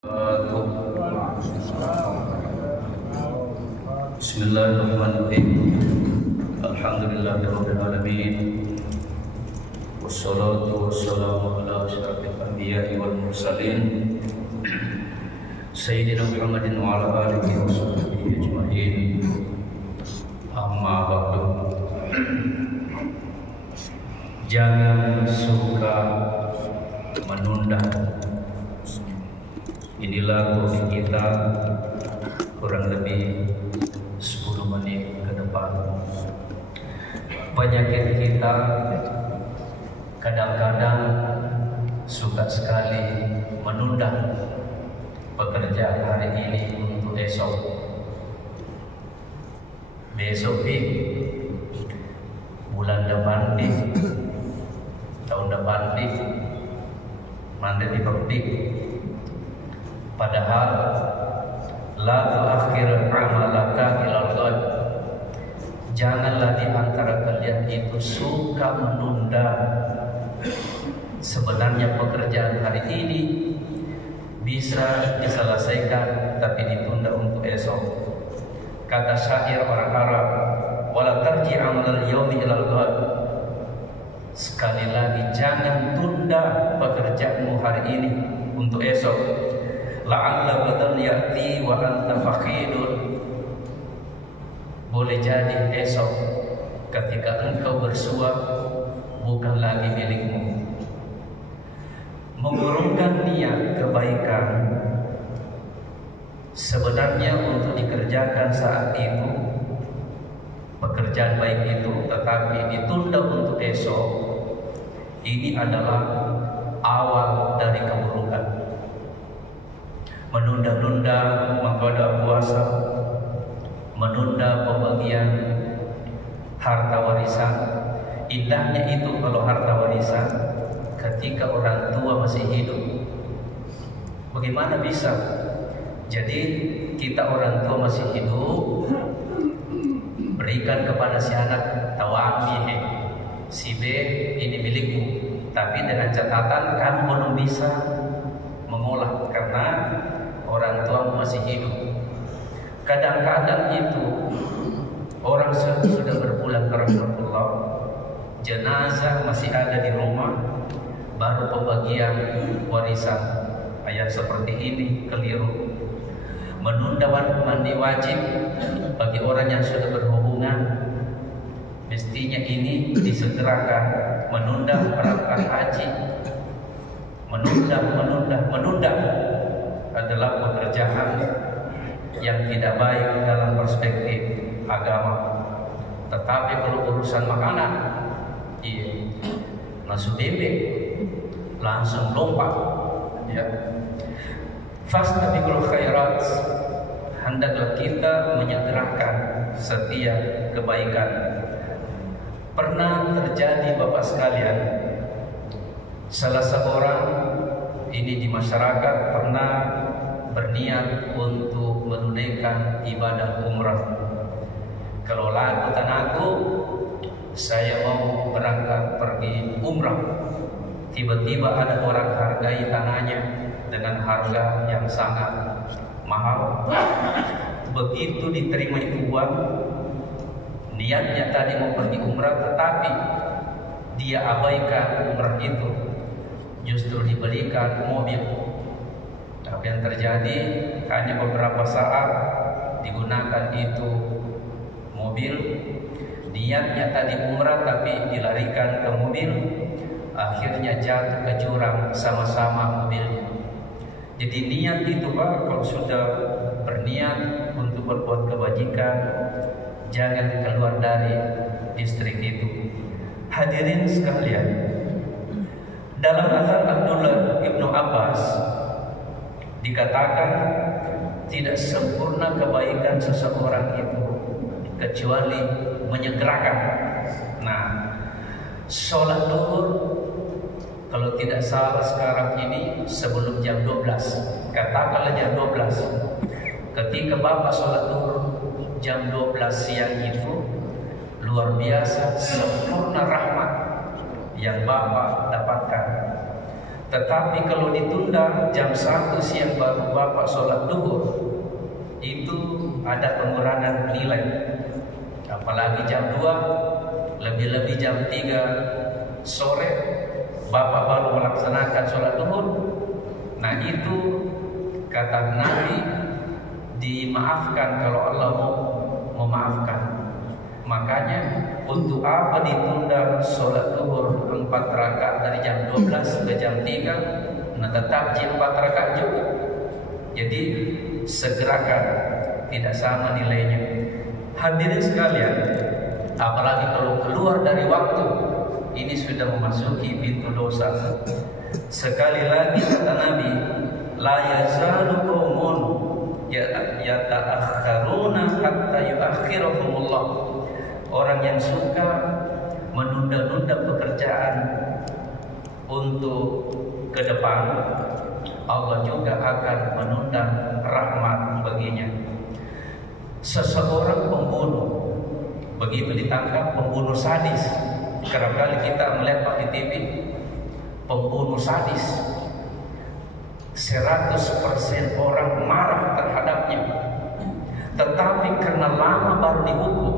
Bismillahirrahmanirrahim. Alhamdulillahirabbil alamin. Wassalatu wassalamu ala asyrafil anbiya'i wal mursalin Sayyidina Muhammadin wa ala alihi wa sahbihi ajma'in. Amma ba'du. Jangan suka menunda. Inilah topik kita kurang lebih 10 menit ke depan. Penyakit kita kadang-kadang suka sekali menunda pekerjaan hari ini untuk esok. Besok bulan depan tahun depan mandiri perdik. Padahal la tuakhir amalaka ilal ghad. Janganlah di antara kalian itu suka menunda. Sebenarnya pekerjaan hari ini bisa diselesaikan tapi ditunda untuk esok. Kata syair orang Arab, wala tarji amalal yaumi ilal ghad. Sekali lagi, jangan tunda pekerjaanmu hari ini untuk esok. La'alla ghadan ya'ti wa anta faqidun. Boleh jadi esok ketika engkau bersuap bukan lagi milikmu. Mengurungkan niat kebaikan sebenarnya untuk dikerjakan saat itu, pekerjaan baik itu, tetapi ditunda untuk esok, ini adalah awal dari keburukan. Menunda-nunda menggoda puasa, menunda pembagian harta warisan. Indahnya itu kalau harta warisan ketika orang tua masih hidup. Bagaimana bisa? Jadi kita orang tua masih hidup, berikan kepada si anak, tawami, si B ini milikmu, tapi dengan catatan kamu belum bisa mengolah karena orang tua masih hidup. Kadang-kadang itu orang sudah berpulang ke rahmatullah, jenazah masih ada di rumah, baru pembagian warisan. Ayat seperti ini keliru. Menunda mandi wajib bagi orang yang sudah berhubungan, mestinya ini disegerakan. Menunda berangkat haji, menunda adalah pekerjaan yang tidak baik dalam perspektif agama. Tetapi kalau urusan makanan, langsung bebek, langsung lompat, ya. Fastabiqul khairat, hendaklah kita menyegerakan setiap kebaikan. Pernah terjadi Bapak sekalian, salah seorang ini di masyarakat pernah berniat untuk menunaikan ibadah umrah. Kalau laku tanaku, saya mau berangkat pergi umrah. Tiba-tiba ada orang hargai tanahnya dengan harga yang sangat mahal. Begitu diterima itu uang, niatnya tadi mau pergi umrah, tetapi dia abaikan umrah itu, justru dibelikan mobil. Apa yang terjadi, hanya beberapa saat digunakan itu mobil. Niatnya tadi umrah tapi dilarikan ke mobil, akhirnya jatuh ke jurang sama-sama mobilnya. Jadi niat itu Pak, kalau sudah berniat untuk berbuat kebajikan, jangan keluar dari distrik itu. Hadirin sekalian, dalam asar Abdullah ibnu Abbas dikatakan tidak sempurna kebaikan seseorang itu kecuali menyegerakan. Nah, sholat duhur kalau tidak salah sekarang ini sebelum jam 12, katakanlah jam 12. Ketika Bapak sholat duhur jam 12 siang itu, luar biasa sempurna rahmat yang Bapak dapatkan. Tetapi kalau ditunda jam 1 siang baru bapak sholat duhur, itu ada pengurangan nilai. Apalagi jam 2, lebih-lebih jam 3 sore bapak baru melaksanakan sholat duhur. Nah itu kata Nabi dimaafkan kalau Allah mau memaafkan. Makanya untuk apa ditunda sholat duhur 4 rakaat dari jam 12 ke jam 3? Nah tetap 4 rakaat juga. Jadi segerakan, tidak sama nilainya. Hadirin sekalian, apalagi kalau keluar dari waktu, ini sudah memasuki pintu dosa. Sekali lagi kata Nabi, la yazalu qaumun yata'akhkharuna hatta yu'akhirahumullah. Orang yang suka menunda-nunda pekerjaan untuk ke depan, Allah juga akan menunda rahmat baginya. Seseorang pembunuh, begitu ditangkap, pembunuh sadis. Kerap kali kita melihat Pak di TV, pembunuh sadis, 100% orang marah terhadapnya. Tetapi karena lama baru dihukum,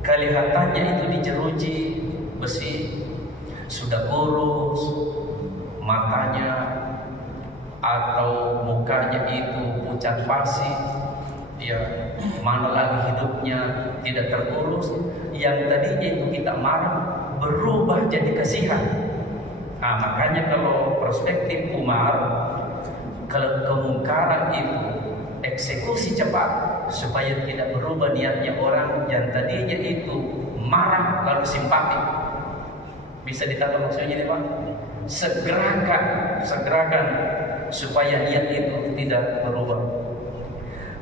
kelihatannya itu dijeruji besi, sudah kurus, matanya atau mukanya itu pucat pasi, ya mana lagi hidupnya tidak terurus. Yang tadinya itu kita marah berubah jadi kasihan. Nah, makanya kalau perspektif Umar, kalau kemungkaran itu eksekusi cepat supaya tidak berubah niatnya orang yang tadinya itu marah lalu simpati. Bisa ditangkap maksudnya nih Pak? Segerakan supaya niat itu tidak berubah.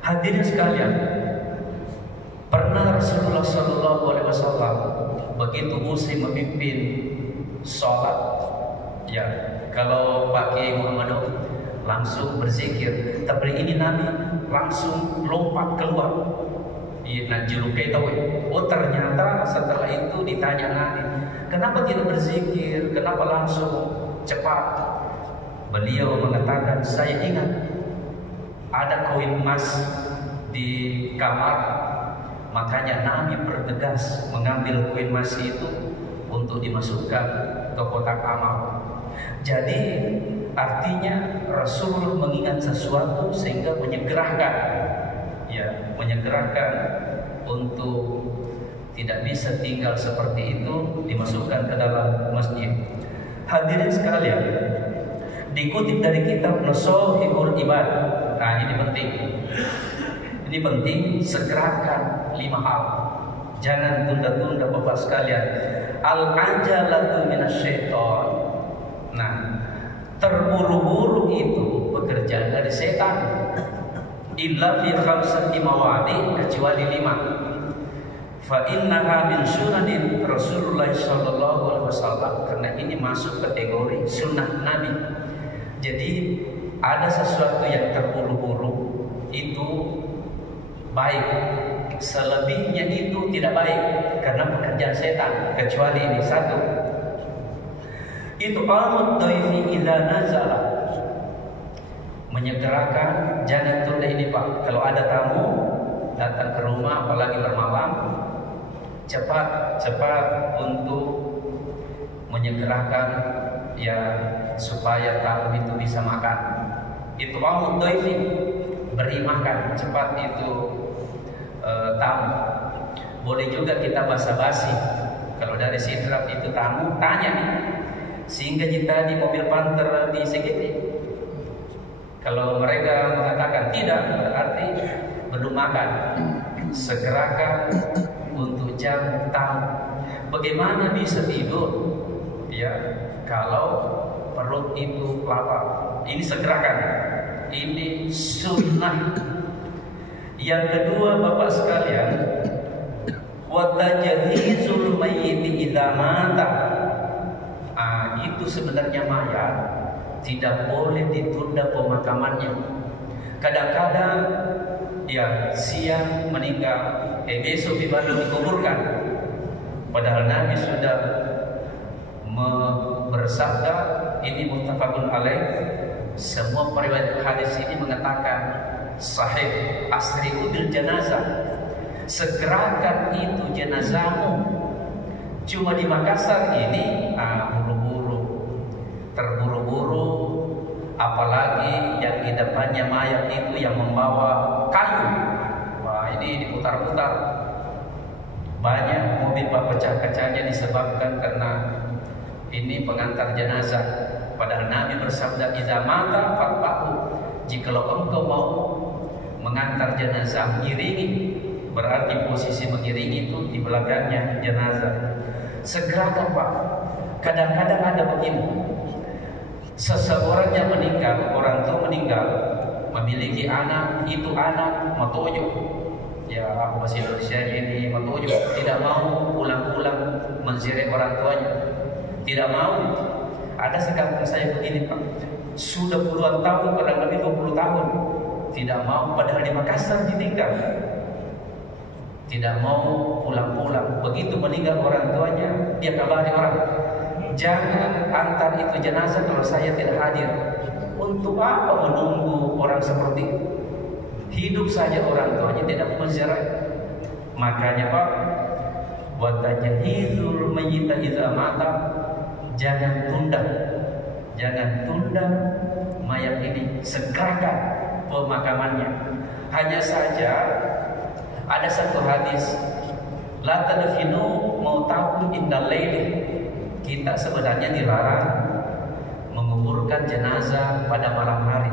Hadirin sekalian, pernah Rasulullah SAW begitu usai memimpin sholat, ya kalau pakai Muhammad langsung berzikir. Tapi ini Nabi langsung lompat keluar. Nah julukai tahu. Oh ternyata setelah itu ditanya Nabi, kenapa tidak berzikir? Kenapa langsung cepat? Beliau mengatakan, saya ingat ada koin emas di kamar, makanya Nabi bertegas mengambil koin emas itu untuk dimasukkan ke kotak amal. Jadi artinya Rasulullah mengingat sesuatu sehingga menyegerakan, ya menyegerakan untuk tidak bisa tinggal seperti itu, dimasukkan ke dalam masjid. Hadirin sekalian, dikutip dari kitab Nasuhul Ibad. Nah ini penting. Ini penting, segerakan 5 hal. Jangan tunda-tunda Bapak sekalian. Al-ajalatu minasyaiton. Nah, terburu-buru itu pekerjaan dari setan. Illa fi khamsati mawadi, kecuali 5. Fa innaha min sunanin Rasulullah sallallahu alaihi wasallam, karena ini masuk kategori sunnah Nabi. Jadi ada sesuatu yang terburu-buru itu baik, selebihnya itu tidak baik karena pekerjaan setan, kecuali ini 1. Itu qamut dhaifi idza nazala, menyegerakan, jangan tunda ini Pak. Kalau ada tamu datang ke rumah apalagi bermalam, cepat untuk menyegerakan ya supaya tamu itu bisa makan. Itu qamut dhaifi, beri makan cepat itu tamu. Boleh juga kita basa-basi. Kalau dari sidrap itu tamu tanya nih, sehingga kita di mobil panter di segini. Kalau mereka mengatakan tidak, berarti belum makan. Segerakan untuk jam tamu. Bagaimana bisa tidur? Ya, kalau perut itu lapar. Ini segerakan. Ini sunnah. Yang kedua Bapak sekalian, wa tajhizul mayyit idza mata. Itu sebenarnya mayat tidak boleh ditunda pemakamannya. Kadang-kadang ya siang meninggal, besok baru dikuburkan. Padahal Nabi sudah bersabda, ini muttafaqun alaih, semua periwayat hadis ini mengatakan sahih, asri'u bil janazah, segerakan itu jenazahmu. Cuma di Makassar ini terburu-buru, apalagi yang di depannya mayat itu yang membawa kayu. Wah, ini diputar-putar. Banyak mobil pecah kacanya disebabkan karena ini pengantar jenazah. Padahal Nabi bersabda, "Idza mata fatbahu." Jikalau engkau mau mengantar jenazah, iringi. Berarti posisi mengiringi itu di belakangnya jenazah. Segerakan, Pak. Kadang-kadang ada begini. Seseorang yang meninggal, orang tua meninggal, memiliki anak, itu anak matojo. Ya, aku masih Indonesia ini matojo, tidak mau pulang-pulang menziarah orang tuanya. Tidak mau. Ada sekampung saya begini, Pak. Sudah puluhan tahun, kurang lebih 20 tahun. Tidak mau, padahal di Makassar ditinggal. Tidak mau pulang-pulang. Begitu meninggal orang tuanya, dia kabari orang, jangan antar itu jenazah kalau saya tidak hadir. Untuk apa menunggu orang seperti itu? Hidup saja orang tuanya tidak menziarah. Makanya, Pak, wa tajhizul mayyita idza mata, jangan tunda mayat ini, segerakan pemakamannya. Hanya saja ada satu hadis, la tadfinu mautakum indal laili. Kita sebenarnya dilarang menguburkan jenazah pada malam hari,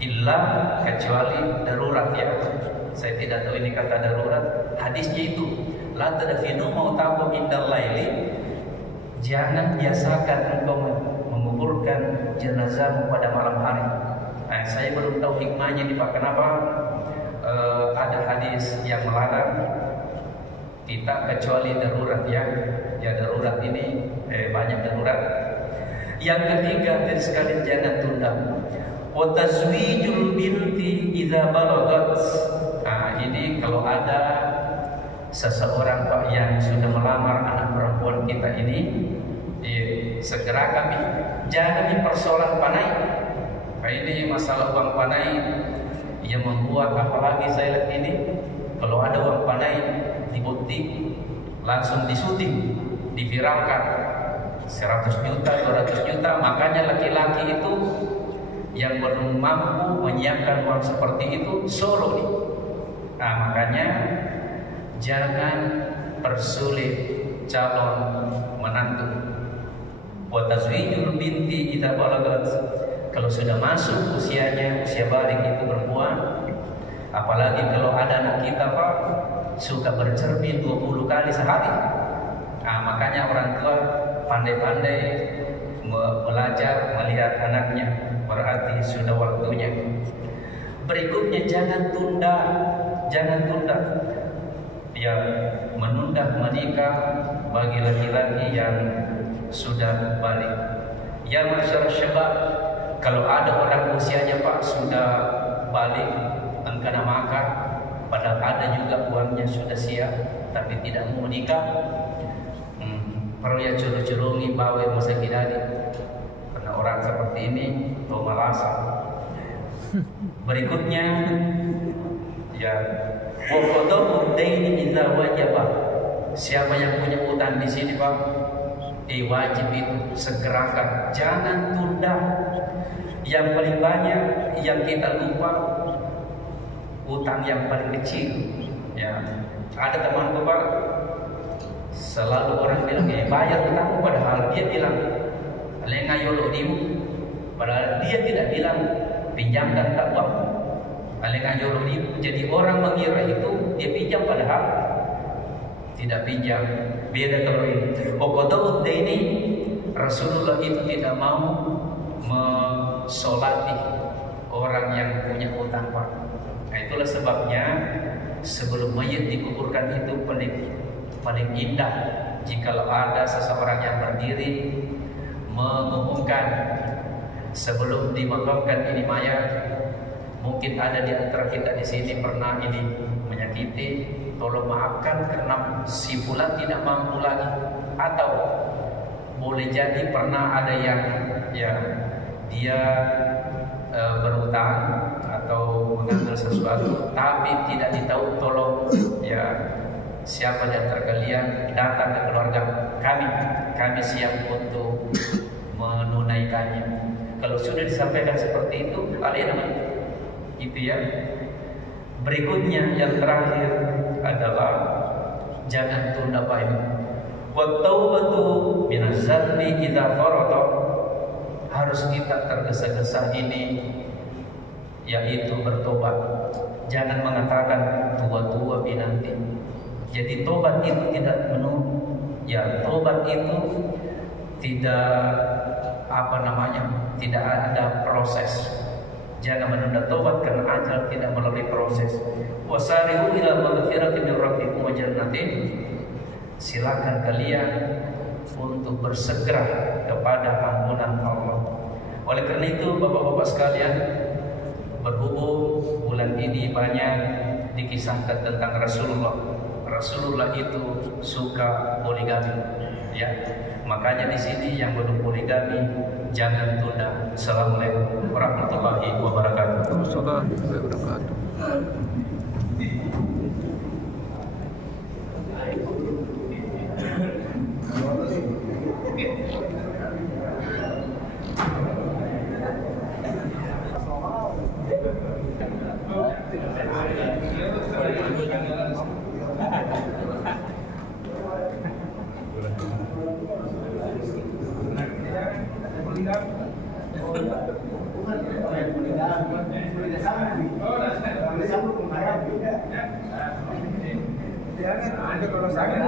illa kecuali darurat, ya. Saya tidak tahu ini kata darurat. Hadisnya itu, la tadfinu mautakum indal laili. Jangan biasakan engkau menguburkan jenazahmu pada malam hari. Nah, saya belum tahu hikmahnya nih, Pak. Kenapa ada hadis yang melarang kita kecuali darurat, ya. Ya, darurat ini banyak darurat. Yang ketiga, dari sekali jangan tunda. Wa tazwijul binti idza balagat. Nah, ini kalau ada seseorang, Pak, yang sudah melamar anak perempuan kita ini, segera kami, jangan dipersoalan panai. Nah, ini masalah uang panai yang membuat, apalagi saya lihat ini, kalau ada uang panai di butik langsung disuting, diviralkan 100 juta, 200 juta. Makanya laki-laki itu yang belum mampu menyiapkan uang seperti itu solo nih. Nah, makanya jangan persulit calon menantu. Wa tazwijul binti idza balagat. Kalau sudah masuk usianya, usia balik itu perempuan, apalagi kalau ada anak kita, Pak, suka bercermin 20 kali sehari. Nah, makanya orang tua pandai-pandai belajar melihat anaknya, berarti sudah waktunya. Berikutnya, jangan tunda. Ya, menunda menikah bagi laki-laki yang sudah balik. Ya, masyarakat syabab, kalau ada orang usianya, Pak, sudah balik, engkana makan, padahal ada juga uangnya sudah siap, tapi tidak mau menikah, perlu ya curung-curungi bawa masa kidadi. Karena orang seperti ini malasa. Berikutnya, ya, wa qada'u daini idza wajaba. Siapa yang punya utang di sini, Pak, wajib itu segerakan, jangan tunda. Yang paling banyak yang kita lupa, utang yang paling kecil, ya. Ada temanku, Pak, selalu orang bilang, bayar utangmu, padahal dia bilang lengayolo dimu, padahal dia tidak bilang pinjamkan tak uang. Lengayolo dimu. Jadi orang mengira itu dia pinjam, padahal tidak pinjam. Beda kalau ini. Oqadaud ini, Rasulullah itu tidak mau mensolati orang yang punya utang, Pak. Nah, itulah sebabnya sebelum mayat dikuburkan itu paling indah jikalau ada seseorang yang berdiri mengumumkan sebelum dimakamkan ini mayat. Mungkin ada di antara kita di sini pernah ini menyakiti, tolong maafkan karena si fulan tidak mampu lagi, atau boleh boleh jadi pernah ada yang ya dia berutang atau mengambil sesuatu tapi tidak ditahu, tolong ya siapa di antara kalian datang ke keluarga kami siap untuk menunaikannya. Kalau sudah disampaikan seperti itu, kalian itu ya. Berikutnya yang terakhir adalah jangan tunda ini. Wa taubatu minaz dzambi idza farata, harus kita tergesa-gesa ini yaitu bertobat. Jangan mengatakan tua-tua binanti. Jadi tobat itu tidak ya tobat itu tidak tidak ada proses. Jangan menunda tobat karena ajal tidak melalui proses. Wasari'u ila maghfiratin min rabbikum wa jannatin. Silakan kalian untuk bersegera kepada ampunan Allah. Oleh karena itu Bapak-bapak sekalian, berhubung bulan ini banyak dikisahkan tentang Rasulullah itu suka poligami, ya. Makanya di sini yang belum poligami jangan tunda. Assalamualaikum warahmatullahi wabarakatuh. Jangan ada kalau sakit